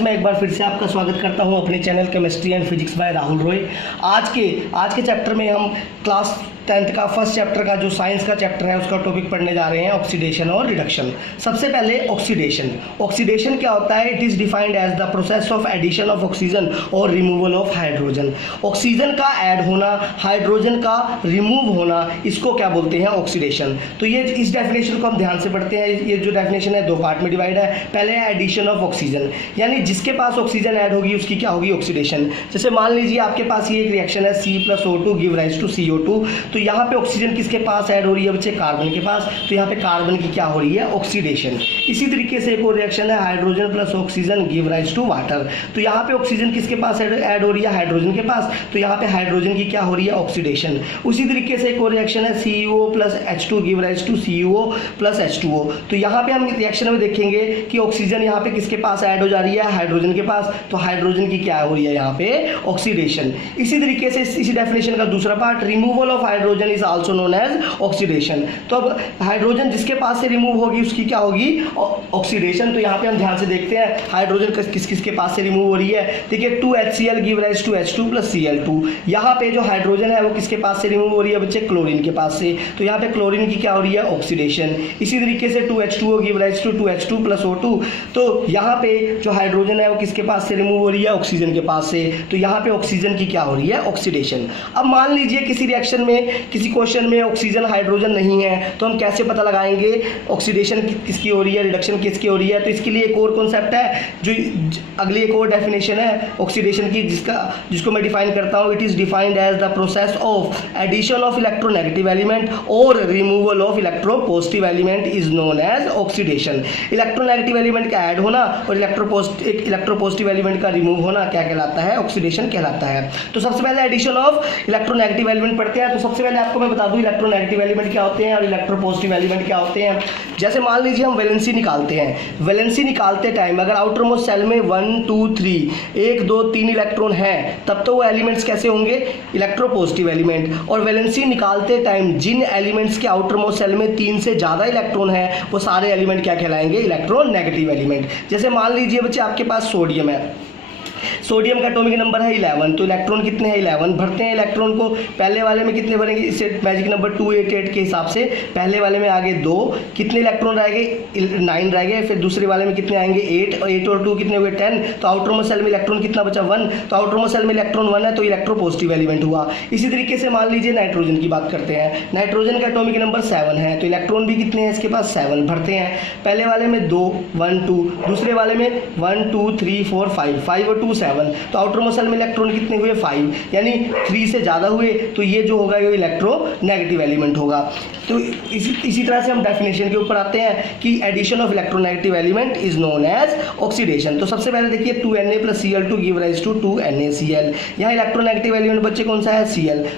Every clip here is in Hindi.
मैं एक बार फिर से आपका स्वागत करता हूं अपने channel chemistry and physics bye Rahul Roy. आज के चैप्टर में हम क्लास 10th का फर्स्ट चैप्टर का जो साइंस का चैप्टर है उसका टॉपिक पढ़ने जा रहे हैं, ऑक्सीडेशन और रिडक्शन। सबसे पहले ऑक्सीडेशन क्या होता है? It is defined as the process of addition of oxygen और रिमूवल ऑफ हाइड्रोजन। ऑक्सीजन का ऐड होना, हाइड्रोजन का रिमूव होना, इसको क्या बोलते हैं? ऑक्सीडेशन। तो ये इस डेफिनेशन को हम ध्यान से पढ़ते हैं। ये जो डेफिनेशन है दो पार्ट में डिवाइड है। पहले है एडिशन ऑफ ऑक्सीजन, यानी जिसके पास ऑक्सीजन ऐड होगी उसकी क्या होगी? ऑक्सीडेशन। जैसे मान लीजिए आपके पास ये एक रिएक्शन है C+O2 give rise to CO2, तो यहाँ पे ऑक्सीजन किसके पास ऐड हो रही है बच्चे? कार्बन के पास। तो यहाँ पे कार्बन की क्या हो रही है? ऑक्सीडेशन। इसी तरीके से एक और रिएक्शन है hydrogen plus oxygen give rise to water, तो यहाँ पे ऑक्सीजन किसके पास ऐड हो रही है? हाइड्रोजन के पास। तो यहाँ पे हाइड्रोजन की क्या हो रही है? ऑक्सीडेशन। उसी तरीके से एक और रिएक्शन है CuO plus H2 give rise to CuO plus H2O, तो यहाँ पे हम रिएक्शन में देखेंगे कि ऑक्सीजन यहाँ पे किसके पास ऐड हो जा रही है? हाइड्रोजन के पास। तो हाइड्रोजन की क्या हो रही है यहाँ पे? ऑक्सीडेशन। इसी तरीके से इसी डेफिनेशन का दूसरा part, removal of hydrogen is also known as oxidation. तो अब हाइड्रोजन जिसके पास से रिमूव होगी उसकी क्या होगी? ऑक्सीडेशन। तो यहाँ पे हम ध्यान से देखते हैं हाइड्रोजन किस के पास से रिमूव हो रही है। देखिए 2HCl give rise to H2 plus Cl2। यहाँ पे जो हाइड्रोजन है वो किसके पास से रिमूव हो रही है बच्चे? क्लोरीन के पास से। तो यहाँ पे क्लोरीन की क्या हो रही है? ऑक्सीडेशन। इसी तरीके से 2H2O give rise to 2H2 plus O2, तो यहाँ पे जो हाइड्रोजन है वो किसके पास से रिमूव हो रही है? ऑक्सीजन के पास से। तो यहाँ पे ऑक्सीजन की क्या हो रही है? ऑक्सीडेशन। अब मान लीजिए किसी रिएक्शन में, किसी क्वेश्चन में ऑक्सीजन हाइड्रोजन नहीं है, तो हम कैसे पता लगाएंगे ऑक्सीडेशन किसकी हो रही है, रिडक्शन किसकी हो रही है? तो इसके लिए एक और कॉन्सेप्ट है, जो अगली एक और डेफिनेशन है ऑक्सीडेशन की, जिसको मैं डिफाइन करता हूँ। It is defined as the process of addition of electronegative element और removal of electropositive element is known as oxidation. Electronegative element का ऐड होना और इलेक्ट्रोपॉजिटिव एलिमेंट का रिमूव होना क्या कहलाता है? ऑक्सीडेशन कहलाता है। तो सबसे पहले एडिशन ऑफ इलेक्ट्रोनेगेटिव एलिमेंट पढ़ते हैं। तो सबसे पहले आपको मैं बता दूं इलेक्ट्रोनेगेटिव एलिमेंट क्या होते हैं और इलेक्ट्रोपॉजिटिव एलिमेंट क्या होते हैं। जैसे मान लीजिए हम वैलेंसी निकालते हैं। वैलेंसी निकालते टाइम अगर आउटर मोस्ट सेल में 1 2 3 1 2 3 इलेक्ट्रॉन है, तब तो वो एलिमेंट्स कैसे होंगे? Electropositive element. और वैलेंसी निकालते टाइम जिन एलिमेंट्स के आउटर मोस्ट सेल में 3 से ज़्यादा इलेक्ट्रॉन है, वो सारे एलिमेंट क्या कहलाएंगे? Electronegative element. जैसे मान लीजिए बच्चे आपके पास सोडियम है, सोडियम का एटॉमिक नंबर है 11, तो इलेक्ट्रॉन कितने हैं? 11। भरते हैं इलेक्ट्रॉन को, पहले वाले में कितने भरेंगे? इससे मैजिक नंबर 288 के हिसाब से पहले वाले में आगे 2, कितने इलेक्ट्रॉन रह गए? 9 रह गए। फिर दूसरे वाले में कितने आएंगे? 8 और 2 कितने हुए? 10। तो आउटर मोस्ट सेल में इलेक्ट्रॉन कितना बचा? 1। तो आउटर मोस्ट सेल में इलेक्ट्रॉन 1 है, तो इलेक्ट्रोपॉजिटिव एलिमेंट हुआ। इसी तरीके से मान लीजिए नाइट्रोजन की बात करते हैं। नाइट्रोजन का एटॉमिक नंबर 7 है, तो इलेक्ट्रॉन भी कितने हैं इसके पास? 7। भरते हैं, पहले वाले में 2 1 2, दूसरे वाले में 1 2 3 4 5 और 2 7, तो आउटर मोस्ट सेल में इलेक्ट्रॉन कितने हुए? 5, यानी 3 से ज़्यादा हुए, तो ये जो होगा ये इलेक्ट्रोनेगेटिव एलिमेंट होगा। तो इसी तरह से हम डेफिनेशन के ऊपर आते हैं कि addition of electronegative element is known as oxidation. तो सबसे पहले देखिए 2Na plus Cl2 give rise to 2NaCl। यहाँ इलेक्ट्रोनेगेटिव एलिमेंट बच्चे कौन सा है?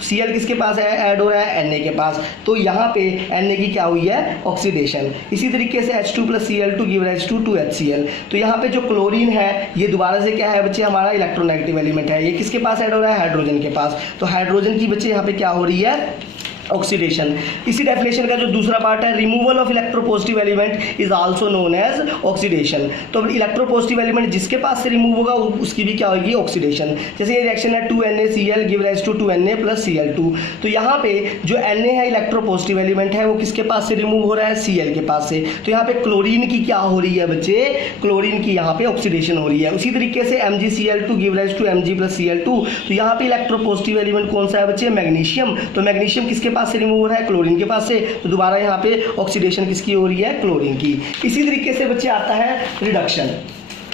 Cl किसके पास है? ऐड हो रहा है Na के पास, तो यहाँ पे Na की क्या हुई है? ऑक्सीडेशन। इसी तरीके से H2 plus Cl2 give rise to 2HCl, तो यहाँ पे जो क्लोरीन है ये दोबारा से क्या है बच्चे? हमारा इलेक्ट्रोनेगेटिव एलिमेंट है। ये किसके पास ऐड हो रहा है? हाइड्रोजन के पास। तो हाइड्रोजन की बच्चे यहाँ पे क्या हो रही है? ऑक्सीडेशन। इसी डेफिनेशन का जो दूसरा पार्ट है, removal of electropositive element is also known as oxidation. तो इलेक्ट्रोपॉजिटिव एलिमेंट जिसके पास से रिमूव होगा उसकी भी क्या होगी? ऑक्सीडेशन। जैसे ये रिएक्शन है 2NaCl give rise to 2Na plus Cl2, तो यहाँ पे जो Na है इलेक्ट्रोपॉजिटिव एलिमेंट है वो किसके पास से रिमूव हो रहा है? Cl के पास से। तो यहाँ पे क्लोरीन की क्या हो रही है बच्चे? क्लोरीन की यहाँ पे ऑक्सीडेशन हो रही है। उसी तरीके से MgCl2 give rise to Mg plus Cl2, तो यहाँ पे इलेक्ट्रोपॉजिटिव एलिमेंट कौन सा है बच्चे? मैग्नीशियम। तो मैग्नीशियम किसके पास से रिमूव हो रहा है? क्लोरीन के पास से। तो दोबारा यहाँ पे ऑक्सीडेशन किसकी हो रही है? क्लोरीन की। इसी तरीके से बच्चे आता है रिडक्शन।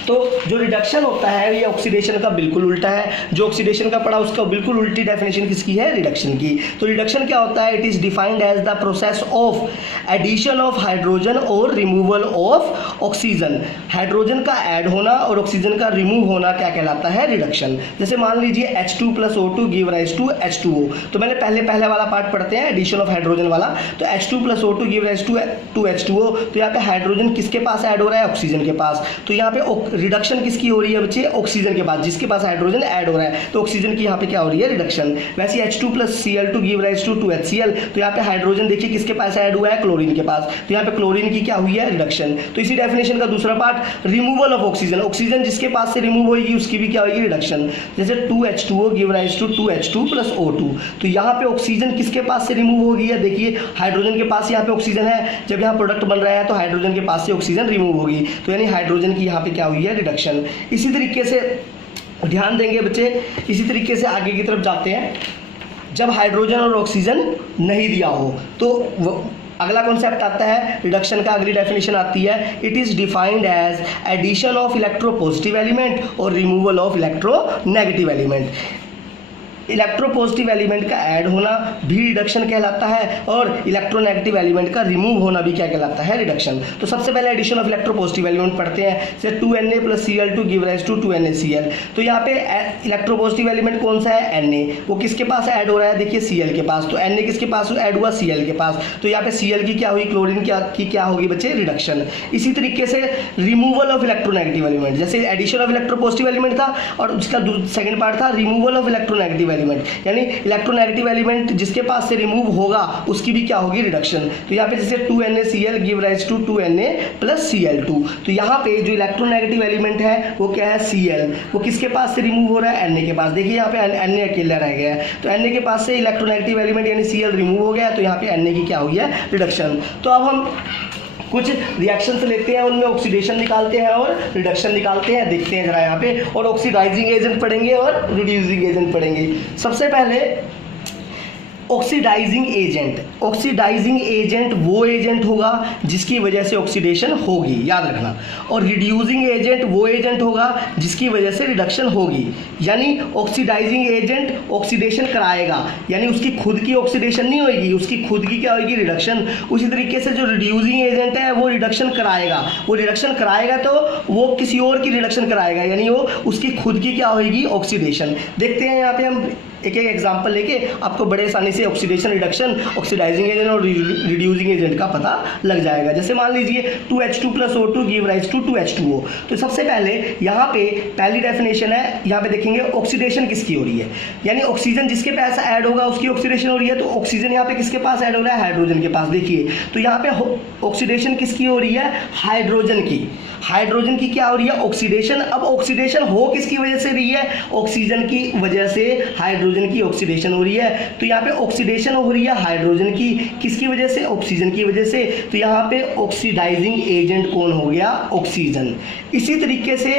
तो जो रिडक्शन होता है ये ऑक्सीडेशन का बिल्कुल उल्टा है। जो ऑक्सीडेशन का पढ़ा उसका बिल्कुल उल्टी डेफिनेशन किसकी है? रिडक्शन की। तो रिडक्शन क्या होता है? It is defined as the process of addition of hydrogen और रिमूवल ऑफ ऑक्सीजन। हाइड्रोजन का ऐड होना और ऑक्सीजन का रिमूव होना क्या कहलाता है? रिडक्शन। जैसे मान लीजिए H2 plus O2 give rise to H2O, तो मैंने पहले वाला पार्ट पढ़ते हैं एडिशन ऑफ हाइड्रोजन वाला। तो H2 plus O2 give rise to H2O, तो यहाँ पे हाइड्रोजन किसके पास ऐड हो रहा है? ऑक्सीजन के पास। तो यहाँ पे रिडक्शन किसकी हो रही है बच्चे, ऑक्सीजन के पास, जिसके पास हाइड्रोजन ऐड हो रहा है, तो ऑक्सीजन की यहाँ पे क्या हो रही है, रिडक्शन। वैसे H2 + Cl2 give rise to 2HCl, तो यहाँ पे हाइड्रोजन देखिए किसके पास ऐड हुआ है, क्लोरीन के पास, तो यहाँ पे क्लोरीन की क्या हुई है, रिडक्शन। तो इसी डेफिनेशन का दूसरा part, removal of oxygen, oxygen जिसके पास से रिमूव होगी उसकी भी क्या होगी, रिडक्शन। जैसे 2H2O give rise to 2H2 + O2, तो यहाँ पे ऑक्सीजन किसके पास से रिमूव होगी है, देखिए हाइड्रोजन के पास यहाँ पे ऑक्सीजन है, जब यहाँ प्रोडक्ट बन रहा है तो हाइड्रोजन के पास से ऑक्सीजन रिमूव होगी, तो यानी हाइड्रोजन की यहाँ पे क्या हुई है, रिडक्शन। इसी तरीके से ध्यान देंगे बच्चे, इसी तरीके से आगे की तरफ जाते हैं। जब हाइड्रोजन और ऑक्सीजन नहीं दिया हो तो अगला कॉन्सेप्ट आता है रिडक्शन का, अगली डेफिनेशन आती है, it is defined as addition of electropositive element और removal of electronegative element. Electropositive element का ऐड होना भी रिडक्शन कहलाता है और इलेक्ट्रोनेगेटिव एलिमेंट का रिमूव होना भी क्या कहलाता है, रिडक्शन। तो सबसे पहले एडिशन ऑफ इलेक्ट्रोपॉजिटिव एलिमेंट पढ़ते हैं। जैसे 2Na + Cl2 give rise to 2NaCl, तो यहाँ पे इलेक्ट्रोपॉजिटिव एलिमेंट कौन सा है, Na, वो किसके पास ऐड हो रहा है, देखिए Cl के पास, तो Na किसके पास ऐड हुआ, Cl के पास, तो यहाँ पे Cl की क्या हुई, क्लोरीन की क्या होगी बच्चे, रिडक्शन। इसी तरीके से रिमूवल ऑफ इलेक्ट्रोनेगेटिव एलिमेंट, जैसे एडिशन ऑफ इलेक्ट्रोपॉजिटिव एलिमेंट था और उसका सेकंड पार्ट था रिमूवल ऑफ इलेक्ट्रोनेगेटिव एलिमेंट, यानी इलेक्ट्रोनेगेटिव एलिमेंट जिसके पास से रिमूव होगा उसकी भी क्या होगी, रिडक्शन। तो यहाँ पे जैसे 2NaCl give rise to 2Na + Cl2, तो यहाँ पे जो इलेक्ट्रोनेगेटिव एलिमेंट है वो क्या है, Cl, वो किसके पास से रिमूव हो रहा है, Na के पास। देखिए यहाँ पे Na अकेला रह गया है, तो Na के पास से इलेक्ट्रोनेगेटिव एलिमेंट यानी Cl रिमूव हो गया, तो यहाँ पे Na की क्या हुई है, रिडक्शन। तो अब हम कुछ रिएक्शंस लेते हैं, उनमें ऑक्सीडेशन निकालते हैं और रिडक्शन निकालते हैं, देखते हैं जरा यहाँ पे, और ऑक्सीडाइजिंग एजेंट पढ़ेंगे और रिड्यूसिंग एजेंट पढ़ेंगे। सबसे पहले ऑक्सीडाइजिंग एजेंट, ऑक्सीडाइजिंग एजेंट वो एजेंट होगा जिसकी वजह से ऑक्सीडेशन होगी, याद रखना, और रिड्यूसिंग एजेंट वो एजेंट होगा जिसकी वजह से रिडक्शन होगी। यानी ऑक्सीडाइजिंग एजेंट ऑक्सीडेशन कराएगा, यानी उसकी खुद की ऑक्सीडेशन नहीं होगी, उसकी खुद की क्या होगी, रिडक्शन। उसी तरीके से जो रिड्यूसिंग एजेंट है वो रिडक्शन कराएगा, वो रिडक्शन कराएगा तो वो किसी और की रिडक्शन कराएगा, यानी वो उसकी खुद की क्या होगी, ऑक्सीडेशन। देखते हैं यहाँ पे हम एक एक एग्जांपल लेके आपको बड़े आसानी से ऑक्सीडेशन, रिडक्शन, ऑक्सीडाइजिंग एजेंट और रिड्यूसिंग एजेंट का पता लग जाएगा। जैसे मान लीजिए 2H2 + O2 give rise to 2H2O, तो सबसे पहले यहाँ पे पहली डेफिनेशन है, यहाँ पे देखेंगे ऑक्सीडेशन किसकी हो रही है, यानी ऑक्सीजन जिसके पास ऐड होगा उसकी ऑक्सीडेशन हो रही है, तो ऑक्सीजन यहाँ पे किसके पास ऐड हो रहा है, हाइड्रोजन के पास। देखिए तो यहाँ पे ऑक्सीडेशन किसकी हो रही है, हाइड्रोजन की, हाइड्रोजन की क्या हो रही है, ऑक्सीडेशन। अब ऑक्सीडेशन हो किसकी वजह से रही है, ऑक्सीजन की वजह से हाइड्रोजन की ऑक्सीडेशन हो रही है, तो यहाँ पे ऑक्सीडेशन हो रही है हाइड्रोजन की, किसकी वजह से, ऑक्सीजन की वजह से, तो यहाँ पे ऑक्सीडाइजिंग एजेंट कौन हो गया, ऑक्सीजन। इसी तरीके से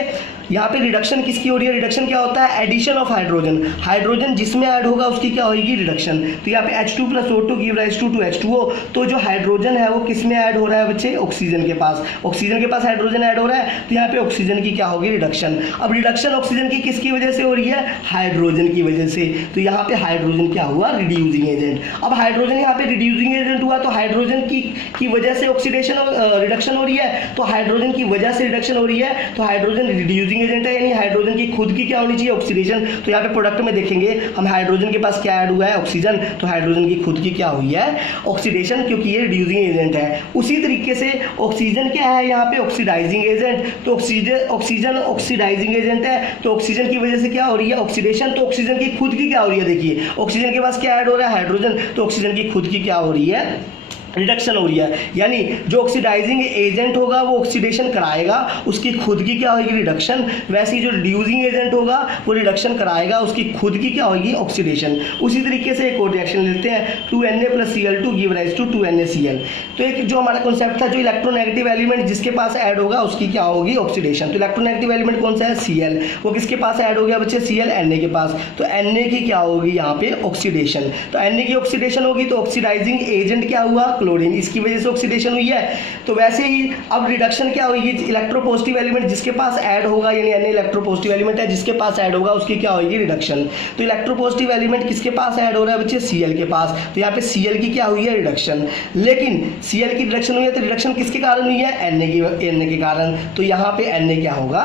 यहाँ पे रिडक्शन किसकी हो रही है, रिडक्शन क्या होता है, एडिशन ऑफ हाइड्रोजन, हाइड्रोजन जिसमें ऐड होगा उसकी क्या होगी, रिडक्शन। तो यहाँ पे H2 + O2 give rise to 2H2O, तो जो हाइड्रोजन है वो किसमें ऐड हो रहा है बच्चे, ऑक्सीजन के पास, ऑक्सीजन के पास हाइड्रोजन ऐड हो रहा है, तो यहाँ पे ऑक्सीजन की क्या होगी, रिडक्शन। अब रिडक्शन ऑक्सीजन की किसकी वजह से हो रही है, हाइड्रोजन की वजह से, तो यहाँ पे हाइड्रोजन क्या हुआ, रिड्यूसिंग एजेंट। अब हाइड्रोजन यहाँ पे रिड्यूसिंग एजेंट हुआ, तो हाइड्रोजन की वजह से ऑक्सीडेशन रिडक्शन हो रही है, तो हाइड्रोजन की वजह से रिडक्शन हो रही है, तो हाइड्रोजन रिड्यूसिंग एजेंट है, यानी हाइड्रोजन की खुद की क्या होनी चाहिए, ऑक्सीडेशन। तो यहाँ पे प्रोडक्ट में देखेंगे हम हाइड्रोजन के पास क्या ऐड हुआ है, ऑक्सीजन, तो हाइड्रोजन की खुद की क्या हुई है, ऑक्सीडेशन, क्योंकि ये रिड्यूसिंग एजेंट है। उसी तरीके से ऑक्सीजन क्या है, यहाँ पे ऑक्सीडाइजिंग एजेंट, तो ऑक्सीजन ऑक्सीडाइजिंग एजेंट है, तो ऑक्सीजन की वजह से क्या हो रही है, ऑक्सीडेशन, तो ऑक्सीजन की खुद की क्या हो रही है, देखिए ऑक्सीजन के पास क्या ऐड हो रहा है, हाइड्रोजन, तो ऑक्सीजन की खुद की क्या हो रही है, रिडक्शन हो रही है। यानी जो ऑक्सीडाइजिंग एजेंट होगा वो ऑक्सीडेशन कराएगा, उसकी खुद की क्या होगी, रिडक्शन। वैसे ही जो रिड्यूसिंग एजेंट होगा वो रिडक्शन कराएगा, उसकी खुद की क्या होगी, ऑक्सीडेशन। उसी तरीके से एक और रिएक्शन लेते हैं, 2Na + Cl2 give rise to 2NaCl, तो एक जो हमारा कॉन्सेप्ट था, जो इलेक्ट्रोनेगेटिव एलिमेंट जिसके पास ऐड होगा उसकी क्या होगी, ऑक्सीडेशन। तो इलेक्ट्रोनेगेटिव एलिमेंट कौन सा है, Cl, वो किसके पास ऐड हो गया बच्चे, Cl, Na के पास, तो Na की क्या होगी यहाँ पे, ऑक्सीडेशन। तो Na की ऑक्सीडेशन होगी तो ऑक्सीडाइजिंग एजेंट क्या हुआ, क्लोरीन, इसकी वजह से ऑक्सीडेशन हुई है। तो वैसे ही अब रिडक्शन क्या होगी, इलेक्ट्रोपॉजिटिव एलिमेंट जिसके पास ऐड होगा, यानी Na इलेक्ट्रोपॉजिटिव एलिमेंट है, जिसके पास ऐड होगा उसकी क्या होगी, रिडक्शन। तो इलेक्ट्रोपॉजिटिव एलिमेंट किसके पास ऐड हो रहा है बच्चे, Cl के पास, तो यहाँ पे Cl की क्या हुई है, रिडक्शन। लेकिन Cl की रिडक्शन हुई है तो रिडक्शन किसके कारण हुई है, Na के कारण, तो यहाँ पे Na क्या होगा,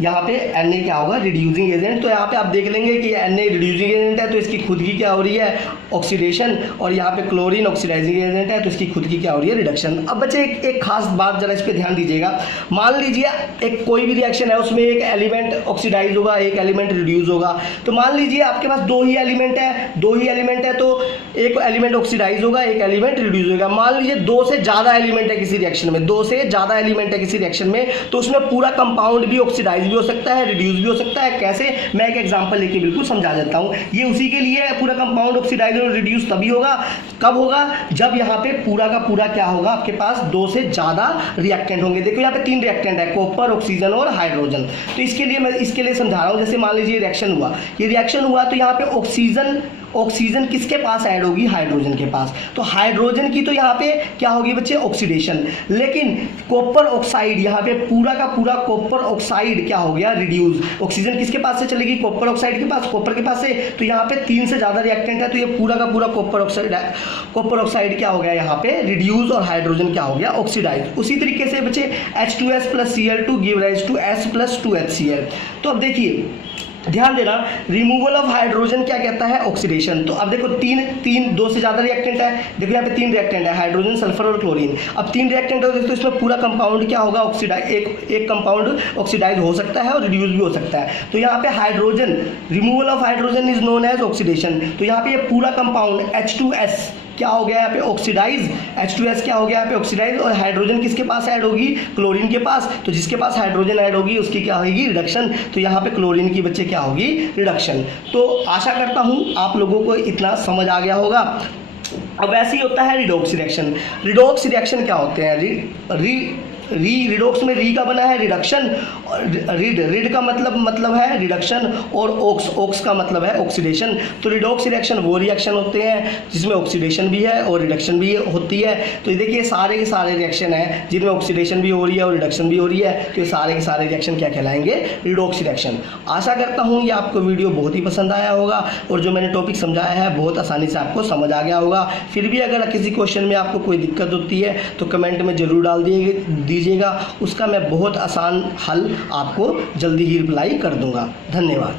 यहाँ पे Na क्या होगा, रिड्यूसिंग एजेंट। तो यहाँ पे आप देख लेंगे कि Na रिड्यूसिंग एजेंट है तो इसकी खुद की क्या हो रही है, ऑक्सीडेशन, और यहाँ पे क्लोरीन ऑक्सीडाइजिंग एजेंट है तो इसकी खुद की क्या हो रही है, रिडक्शन। अब बच्चे एक खास बात जरा इस पे ध्यान दीजिएगा। मान लीजिए एक कोई भी रिएक्शन है, उसमें एक एलिमेंट ऑक्सीडाइज होगा, एक एलिमेंट रिड्यूस होगा। तो मान लीजिए आपके पास दो ही एलिमेंट है तो एक एलिमेंट ऑक्सीडाइज होगा, एक एलिमेंट रिड्यूस होगा। मान लीजिए दो से ज़्यादा एलिमेंट है किसी रिएक्शन में, तो उसमें पूरा कंपाउंड भी ऑक्सीडाइज भी हो सकता है, रिड्यूस भी हो सकता है। कैसे, मैं एक एग्जांपल लेके बिल्कुल समझा देता हूँ। ये उसी के लिए है, पूरा कंपाउंड ऑक्सीडाइज और रिड्यूस तभी होगा, कब होगा, जब यहाँ पे पूरा का पूरा क्या होगा, आपके पास दो से ज़्यादा रिएक्टेंट होंगे। देखो यहाँ पे 3 रिएक्टेंट है, कॉपर, ऑक्सीजन और हाइड्रोजन। तो इसके लिए मैं इसके लिए समझा रहा हूँ। जैसे मान लीजिए रिएक्शन हुआ तो यहाँ पे ऑक्सीजन किसके पास ऐड होगी, हाइड्रोजन के पास। तो हाइड्रोजन की तो यहाँ पे क्या होगी बच्चे, ऑक्सीडेशन। लेकिन कॉपर ऑक्साइड, यहाँ पे पूरा का पूरा कॉपर ऑक्साइड क्या हो गया, रिड्यूस। ऑक्सीजन किसके पास से चलेगी, कॉपर ऑक्साइड के पास, कॉपर के पास से। तो यहाँ पे 3 से ज़्यादा रिएक्टेंट है तो ये पूरा का पूरा कॉपर ऑक्साइड क्या हो गया, यहाँ पे रिड्यूस, और हाइड्रोजन क्या हो गया, ऑक्सीडाइज। उसी तरीके से बच्चे H2S + Cl2 give rise to S + 2HCl। तो अब देखिए ध्यान देना, रिमूवल ऑफ हाइड्रोजन क्या कहता है, ऑक्सीडेशन। तो अब देखो दो से ज़्यादा रिएक्टेंट है। देखो यहाँ पे 3 रिएक्टेंट है, हाइड्रोजन, सल्फर और क्लोरीन। अब 3 रिएक्टेंट है तो इसमें पूरा कंपाउंड क्या होगा, ऑक्सीडाइज। एक कंपाउंड ऑक्सीडाइज हो सकता है और रिड्यूस भी हो सकता है। तो यहाँ पे hydrogen, removal of hydrogen is known as oxidation. तो यहाँ पे ये पूरा कंपाउंड H2S क्या हो गया, यहाँ पे ऑक्सीडाइज, H2S क्या हो गया, यहाँ पे ऑक्सीडाइज, और हाइड्रोजन किसके पास ऐड होगी, क्लोरीन के पास। तो जिसके पास हाइड्रोजन ऐड होगी उसकी क्या होगी, रिडक्शन। तो यहाँ पे क्लोरीन की बच्चे क्या होगी, रिडक्शन। तो आशा करता हूँ आप लोगों को इतना समझ आ गया होगा। अब वैसे ही होता है रिडॉक्स रिएक्शन। रिडॉक्स रिएक्शन क्या होते हैं, रिडॉक्स में री का बना है रिडक्शन, रिड का मतलब है रिडक्शन, और ऑक्स का मतलब है ऑक्सीडेशन। तो रिडॉक्स रिएक्शन वो रिएक्शन होते हैं जिसमें ऑक्सीडेशन भी है और रिडक्शन भी होती है। तो देखिए सारे के सारे रिएक्शन हैं जिनमें ऑक्सीडेशन भी हो रही है और रिडक्शन भी हो रही है। तो ये सारे के सारे रिएक्शन क्या कहलाएंगे, रिडॉक्स रिएक्शन। आशा करता हूँ ये आपको वीडियो बहुत ही पसंद आया होगा और जो मैंने टॉपिक समझाया है बहुत आसानी से आपको समझ आ गया होगा। फिर भी अगर किसी क्वेश्चन में आपको कोई दिक्कत होती है तो कमेंट में ज़रूर डाल दीजिएगा, उसका मैं बहुत आसान हल आपको जल्दी ही रिप्लाई कर दूंगा। धन्यवाद।